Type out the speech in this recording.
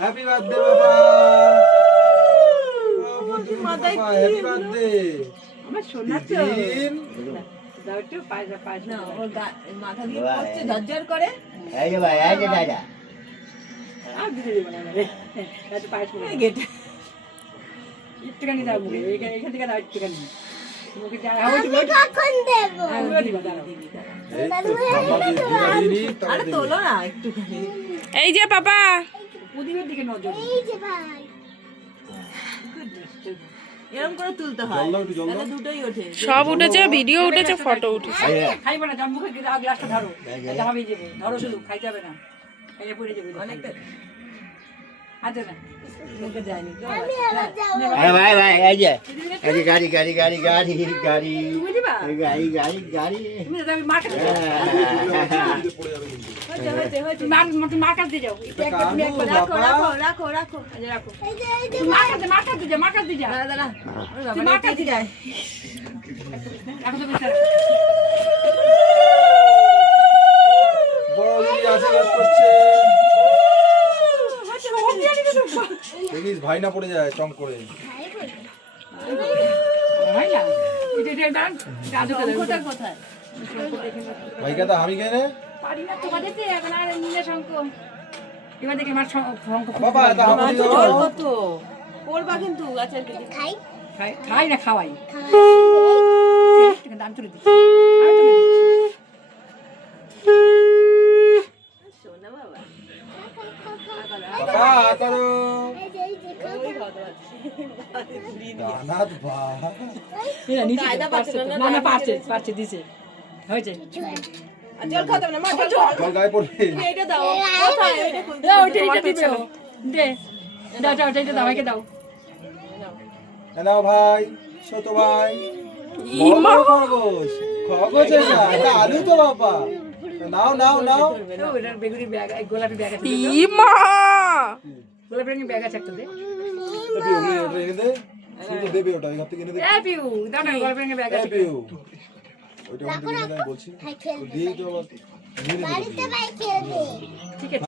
Happy birthday বাবা। Happy birthday আমার সোনা তো দাও একটু পায়েস না ওর মাথা দিয়ে পড়ছে ঝরঝর করে। এই যে ভাই এই যে দাদা আর দিতে দেব না রে একটু পায়েস করে গেট একটুখানি দাও মুখে এখান থেকে দাও একটুখানি মুখে দাও কখন দেব? আরে তোলো না একটুখানি। এই যে পাপা প্রদীপের দিকে নজর এই যে ভাই এরকম করে তুলতে হয় তাহলে দুটোই ওঠে। সব উঠেছে, ভিডিও উঠেছে, ফটো উঠেছে। খাইবে না, মুখে গ্লাসটা ধরো হবে যাবে, ধরো শুধু খাই যাবে না, খাইলে পড়ে যাবে অনেকটা আছে না মুখে যায়নি। আমি আবার যাব। আরে ভাই ভাই এই যে গাড়ি গাড়ি গাড়ি গাড়ি গাড়ি তুমি দিবা গাড়ি গাড়ি গাড়ি তুমি যাবে মার্কেটে হয়েছে মার্কেট দিয়ে যাও তুমি একবার রাখো রাখো রাখো রাখো রাখো এই যে মার্কেট দিয়ে যা দাদা তুমি মার্কেট দিয়ে যায় রাখো তো বেচারা বড় দিদি আশীর্বাদ করছে। দেখিস ভাই না পড়ে যায় চং করে। ভাই না এটা দাঁড়ান কোথায় কোথায় ভাইকে তো আমি কেনে পারি না তোমাদের যে এখন আর নীলে শঙ্খ এবার দেখে আমার শঙ্খ বাবা এটা আমি কত পড়বা কিন্তু আচ্ছা খাই খাই না খাওয়াই খাই দাম তুলে দিচ্ছি আমি তুলে দিচ্ছি শোনা বাবা বাবা করো এই যে দানাত ভাই না পারছে দিছে হয়েছে জল খাও না মা জল গায়ে পড়বে। এটা দাও কোথায় ওইটা দিবে দে দাও দাও এটা দাও আমাকে দাও নাও ভাই ছোট ভাই বড় খরগোশ খরগোশ না এটা আলু তো বাবা। নাও নাও নাও ওটা বেগুনি ব্যাগ গোলাপি ব্যাগ আছে ইমা গোলাপি রঙের ব্যাগ আছে একটা দে ওটা রেখে দে শুধু দেবে ওটা এখান থেকে এনে দে। এ পিউ দাও না গোলাপি রঙের ব্যাগ আছে হ্যাপি ওইটা আমাকে দিয়ে বলছি ভাই খেলবে দিয়ে তো আবার বাড়িতে ভাই খেলবে ঠিক আছে